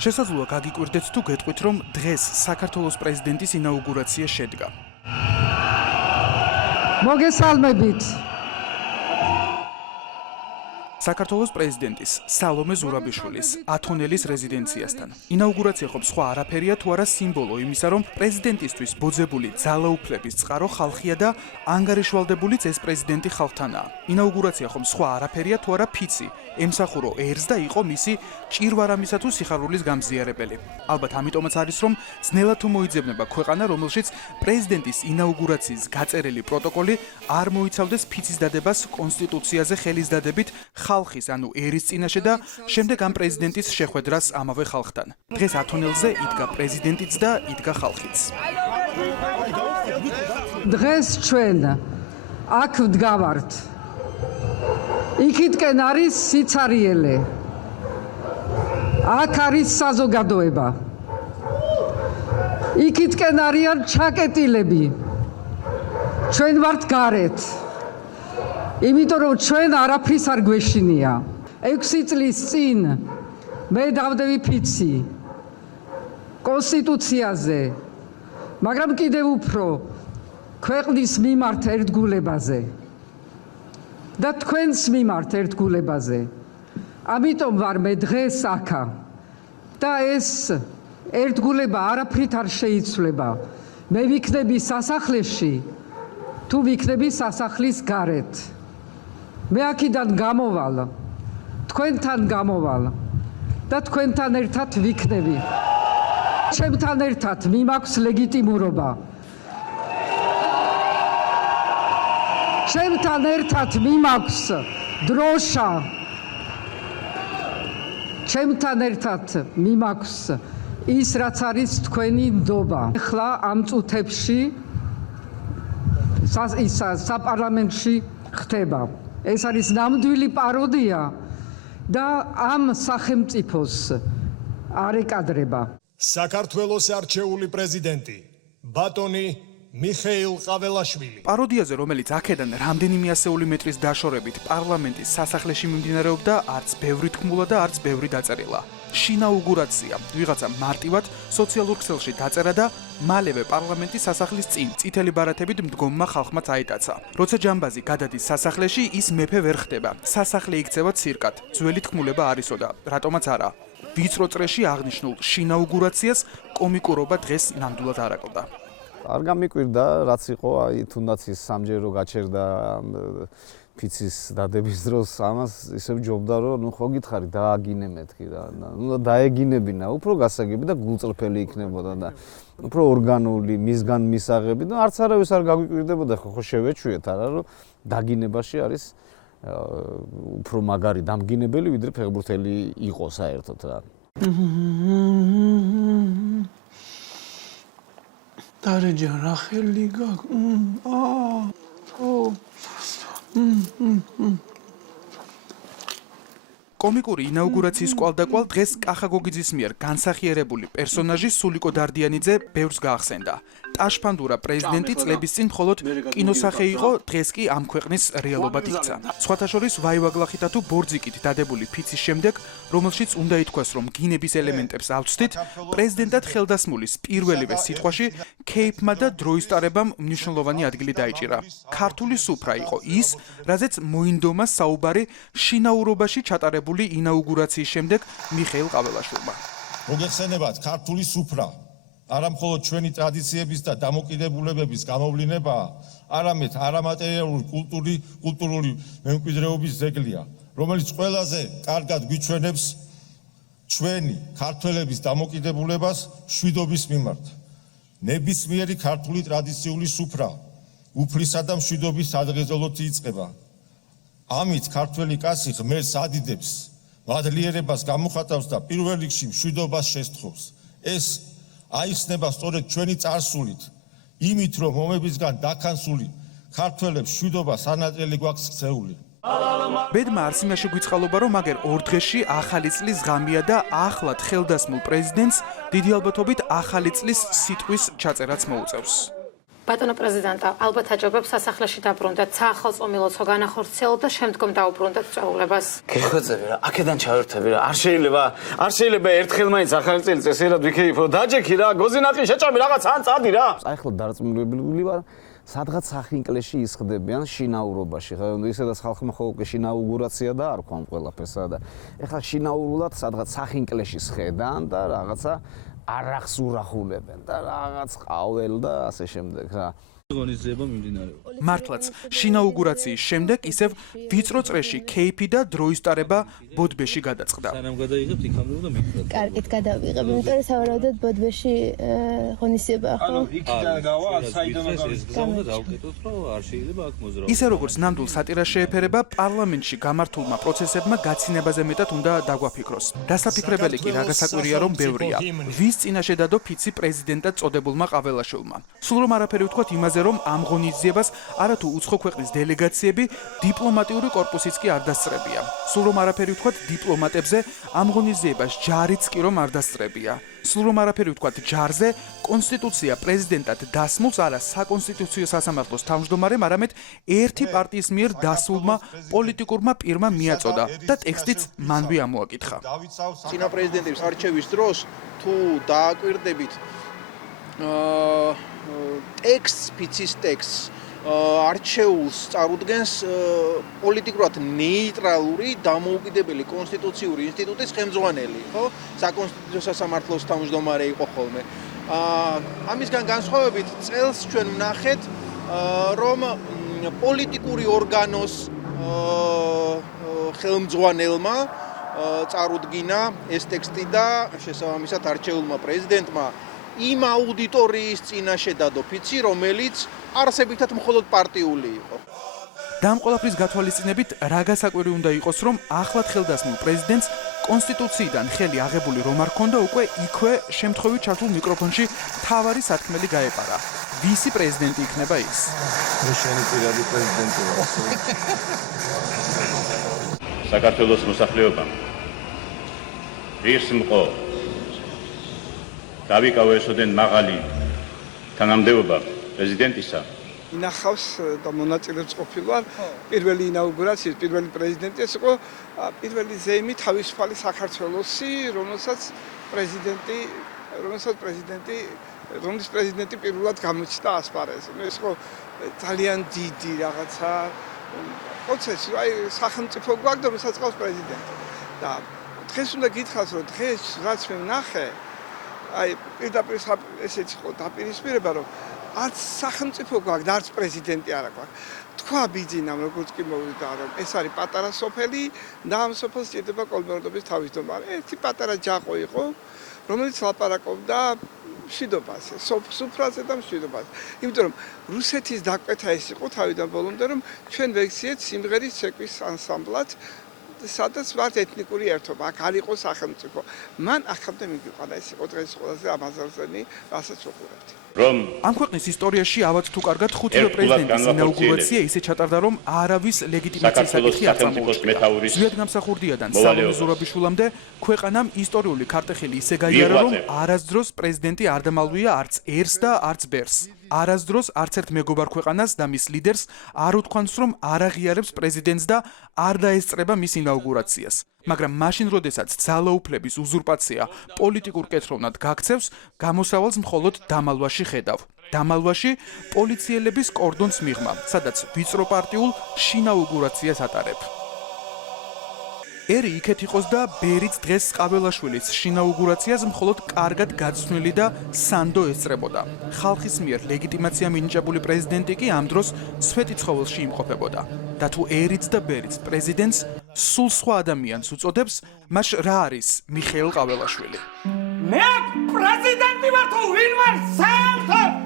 შესაძლოა გაგიკვირდეთ თუ გეტყვით, რომ დღეს საქართველოს პრეზიდენტის ინაუგურაცია შედგა. მოგესალმებით. საქართველოს პრეზიდენტის სალომე ზურაბიშვილის ათონელის რეზიდენციასთან. ინაუგურაცია ხომ სხვა არაფერია თუ არა სიმბოლო იმისა, რომ პრეზიდენტისთვის ბოძებული ძალაუფლების წყარო ხალხია და ანგარიშვალდებულიც ეს პრეზიდენტი ხალხთანაა. ინაუგურაცია ხომ სხვა არაფერია თუ არა ფიცი, ემსახურო ერს და იყო მისი ჭირვარამისა თუ სიხარულის გამზიარებელი. ალბათ ამიტომაც არის, რომ ძნელად თუ მოიძებნება ქვეყანა, რომელშიც პრეზიდენტის ინაუგურაციის გაწერილი პროტოკოლი არ მოიცავდეს ფიცის დადებას კონსტიტუციაზე ხელის დადებით ხალხის, ანუ ერის წინაშე და შემდეგ ამ პრეზიდენტის შეხვედრას ამავე ხალხთან. დღეს ათონელზე იდგა პრეზიდენტიც და იდგა ხალხიც. დღეს ჩვენ აქ ვდგავართ. იქითკენ არის სიცარიელე. აქ არის საზოგადოება. იქითკენ არიან ჩაკეტილები. ჩვენ ვართ გარეთ. იმიტომ რომ ჩვენ არაფრის არ გვეშინია. 6 წლის წინ მე დავდევი ფიცი კონსტიტუციაზე, მაგრამ კიდევ უფრო ქვეყნის მიმართ ერთგულებაზე და თქვენს მიმართ ერთგულებაზე. ამიტომ ვარ მე დღეს აქა და ეს ერთგულება არაფრით არ შეიცვლება. მე ვიქნები სასახლეში თუ ვიქნები სასახლის გარეთ. მე აქედან გამოვალ, თქვენთან გამოვალ და თქვენთან ერთად ვიქნები. ჩემთან ერთად მიმაქვს ლეგიტიმურობა. ჩემთან ერთად მიმაქვს დროშა. ჩემთან ერთად მიმაქვს ის, რაც არის თქვენი ნდობა. ახლა ამ წუთებში საპარლამენტში ხდება. ეს არის ნამდვილი პაროდია და ამ სახელმწიფოს არ ეკადრება. საქართველოს არჩეული პრეზიდენტი ბატონი მიხეილ ყაველაშვილი. პაროდიაზე, რომელიც აქედან რამდენიმე ასეული მეტრის დაშორებით პარლამენტის სასახლეში მიმდინარეობდა, არც ბევრი თქმულა და არც ბევრი დაწერილა. შინაუგურაცია ვიღაცა მარტივად სოციალურ ქსელში დაწერა და მალევე პარლამენტის სასახლის წინ წითელი ბარათებით მდგომმა ხალხმა წაიტაცა. როცა ჯამბაზი გადადის სასახლეში, ის მეფე ვერ ხდება. სასახლე იქცევა ცირკად. ძველი თქმულება არისო და რატომაც არა. ვიწრო წრეში აღნიშნულ შინაუგურაციას კომიკურობა დღეს ნამდვილად არ აკლდა. არ გამიკვირდა, რაც იყო, აი თუნდაც ის სამჯერო გაჩერდა ფიცის დადების დროს, ამას ისევ ჯობდა, რომ ხო გითხარი, დააგინე მეთქი და უნდა დაეგინებინა, უფრო გასაგები და გულწრფელი იქნებოდა და უფრო ორგანული, მისგან მისაღები და არც არავის არ გაგვიკვირდებოდა, ხო შევეჩვიეთ არა, რომ დაგინებაში არის უფრო მაგარი დამგინებელი, ვიდრე ფეხბურთელი იყო საერთოდ რა. დარეჯა რა ხელი კომიკური ინაუგურაციის კვალდაკვალ დღეს კახა გოგიძის მიერ განსახიერებული პერსონაჟი სულიკო დარდიანიძე ბევრს გაახსენდა. ტაშფანდურა პრეზიდენტი წლების წინ მხოლოდ კინოსახე იყო, დღეს კი ამ ქვეყნის რეალობად იქცა. სხვათა შორის ვაივაგლახითა თუ ბორძიკით დადებული ფიცის შემდეგ, რომელშიც უნდა ითქვას, რომ გინების ელემენტებს ავწვდით, პრეზიდენტად ხელდასმულის პირველივე სიტყვაში ქეიფმა და დროის ტარებამ მნიშვნელოვანი ადგილი დაიჭირა. ქართული სუფრა იყო ის, რაზეც მოინდომა საუბარი შინაურობაში ჩატარებული ინაუგურაციის შემდეგ მიხეილ ყაველაშვილმა. მოგეხსენებათ, ქართული სუფრა არა მხოლოდ ჩვენი ტრადიციების და დამოკიდებულებების გამოვლინებაა, არამედ არამატერიალური კულტურული მემკვიდრეობის ძეგლია, რომელიც ყველაზე კარგად გვიჩვენებს ჩვენი ქართველების დამოკიდებულებას მშვიდობის მიმართ. ნებისმიერი ქართული ტრადიციული სუფრა უფლისა და მშვიდობის სადღეღელოდ იწყება. ამით ქართველი კაცი ღმერთს ადიდებს, მადლიერებას გამოხატავს და პირველ რიგში მშვიდობას შესთხოვს. ეს აიხსნება სწორედ ჩვენი წარსულით, იმით რომ მომებისგან დაქანსული ქართველებს მშვიდობა სანატრელი გვაქვს ქცეული. ბედმა არც იმაში გვიწყალობა, რომ აგერ ორ დღეში ახალი წლის ღამეა და ახლად ხელდასმულ პრეზიდენტს დიდი ალბათობით ახალი წლის სიტყვის ჩაწერაც მოუწევს. ბატონო პრეზიდენტა, ალბათ აჯობებს სასახლეში დაბრუნდეთ, საახალწლო განახორციელოთ და შემდგომ დაუბრუნდეთ წვეულებას. გეხვეწები რა, აქედან ჩავერთები რა. არ შეიძლება ერთხელ მაინც ახალი წელიწად ვიქეიფო. დაჯექი რა, გოზინაყი შეჭამი რაღაც ან წადი რა. ახლა დარწმუნებული ვარ, სადღაც სახინკლეში ისხდებიან შინაურობაში. ისედაც ხალხმა ხოლმე შინაურაცია და არ ქვამ ყველაფერსა და ეხლა შინაურულად სადღაც სახინკლეში სხედან და რაღაცა არახს ურახულებენ და რაღაც ყაվել და ასე შემდეგ რა. ღონისძიება მიმდინარეობს. მართლაც, შინაუგურაციის შემდეგ ისევ ვიწრო წრეში кейფი და დროის ტარება ბოდბეში გადაწყდა. სანამ გადაიღებთ იქამდე უნდა მეკვრათ. კარგით გადავიღებ, იმიტომ რომ სავარაუდოდ ბოდბეში ღონისძიებაა ხო? ანუ იქიდან გავა, საიდან გავიგზავნოთ, დავკეტოთ, რომ არ შეიძლება აქ მოზრაობა. ისე როგორც ნამდვილ სატირას შეეფერება, პარლამენტში გამართულმა პროცესებმა გაცინებაზე მეტად უნდა დაგვაფიქროს. დასაფიქრებელი კი რა გასაკვირია, რომ ბევრია. ვის წინაშე დადო ფიცი პრეზიდენტად წოდებულმა ყაველაშვილმა. სულ რომ არაფერი ვთქვათ იმაზე, რომ ამ ღონისძიებას არათუ უცხო ქვეყნის დელეგაციები, დიპლომატიური კორპუსიც კი არ დასწრებია. სულ რომ არაფერი ვთქვათ დიპლომატებზე, ამ ღონისძიებას ჯარიც კი რომ არ დასწრებია. სულ რომ არაფერი ვთქვათ ჯარზე, კონსტიტუცია პრეზიდენტად დასმულს არა საკონსტიტუციო სასამართლოს თავმჯდომარემ, არამედ ერთი პარტიის მიერ დასულმა პოლიტიკურმა პირმა მიაწოდა და ტექსტიც მანვე ამოაკითხა. წინა პრეზიდენტების არჩევის დროს თუ დააკვირდებით ტექსტს, ფიცის ტექსტს არჩეულს წარუდგენს პოლიტიკურად ნეიტრალური დამოუკიდებელი კონსტიტუციური ინსტიტუტის ხელმძღვანელი, ხო? საკონსტიტუციო სასამართლოს თავმჯდომარე იყო ხოლმე. ამისგან განსხვავებით, წელს ჩვენ ვნახეთ, რომ პოლიტიკური ორგანოს ხელმძღვანელმა წარუდგინა ეს ტექსტი და შესაბამისად არჩეულმა პრეზიდენტმა იმ აუდიტორიის წინაშე დადო ფიცი, რომელიც არსებითად მხოლოდ პარტიული იყო. და ამ ყველაფრის გათვალისწინებით, რა გასაკვირი უნდა იყოს, რომ ახლად ხელდასმულ პრეზიდენტს კონსტიტუციიდან ხელი აღებული რომ არ ქონდა, უკვე იქვე შემთხვევით ჩართულ მიკროფონში თავარი სათქმელი გაეპარა. ვისი პრეზიდენტი იქნება ის? შენი პირადი პრეზიდენტი ვარ. საქართველოს მოსახლეობამ ღირს მყო დავიკავებოდენ მაღალი თანამდებობა პრეზიდენტისა. ინახავს და მონაწილეობს ყოფილვარ პირველი ინაუგურაციის, პირველი პრეზიდენტი ეს იყო პირველი ზეიმი თავისუფალი საქართველოსი, რომელსაც პრეზიდენტი პირველად გამოჩნდა ასპარეზზე. ეს იყო ძალიან დიდი რაღაცა პროცესი, აი სახელმწიფო გვაქვს და რომელსაც ყავს პრეზიდენტი. და დღეს უნდა გითხრათ, რომ დღეს რაც მე ვნახე, აი პირდაპირ ესეც იყო დაპირისპირება, რომ არც სახელმწიფო გვაქვს და არც პრეზიდენტი არ აქვს. თქვა ბიძინამ როგორც კი მოვიდა, რომ ეს არის პატარა სოფელი და ამ სოფელს სჭირდება კოლმეურნეობის თავმჯდომარე. ერთი პატარა ჯაყო იყო, რომელიც ლაპარაკობდა მშვიდობაზე, სუფრაზე და მშვიდობაზე. იმიტომ რომ რუსეთის დაკვეთა ეს იყო თავიდან ბოლომდე, რომ ჩვენ ვექციეთ სიმღერის ცეკვის ანსამბლად, სადაც ვართ ეთნიკური ერთობა, აქ არ იყო სახელმწიფო. მან ახამდე მიგიყვანა, ეს იყო დღეს ყველაზე ამაზრზენი, რასაც ვუყურებთ. ამ ქვეყნის ისტორიაში ავად თუ კარგად ხუთივე პრეზიდენტის ინაუგურაცია ისე ჩატარდა, რომ არავის ლეგიტიმაციის საკითხი არ წამოუჭრა. ზვიად გამსახურდიადან სალომე ზურაბიშვილამდე ქვეყანამ ისტორიული ქარტეხილი ისე გაიარა, რომ არასდროს პრეზიდენტი არ დამალვია არც ერს და არც ბერს. არასდროს არც ერთ მეგობარ ქვეყანას და მის ლიდერს არ უთქვამს, რომ არ აღიარებს პრეზიდენტს და არ დაესწრება მის ინაუგურაციას. მაგრამ მაშინ, როდესაც ძალაუფლების უზურპაცია პოლიტიკურ კეთროვნად გაქცევს, გამოსავალს მხოლოდ დამალვაში ხედავ. დამალვაში პოლიციელების კორდონს მიღმა, სადაც ვიწრო პარტიულ შინაუგურაციას ატარებ. ერი იქეთ იყოს და ბერიც დღეს ყაველაშვილის შინაუგურაციას მხოლოდ კარგად გაცნული და სანდო ესწრებოდა. ხალხის მიერ ლეგიტიმაცია მინიჭებული პრეზიდენტი კი ამ დროს სვეტი ცხოველში იმყოფებოდა. და თუ ერიც და ბერიც პრეზიდენტს სულ სხვა ადამიანს უწოდებს, მაშ რა არის მიხეილ ყაველაშვილი? მე პრეზიდენტი ვარ თუ ვინ ვარ საერთოდ?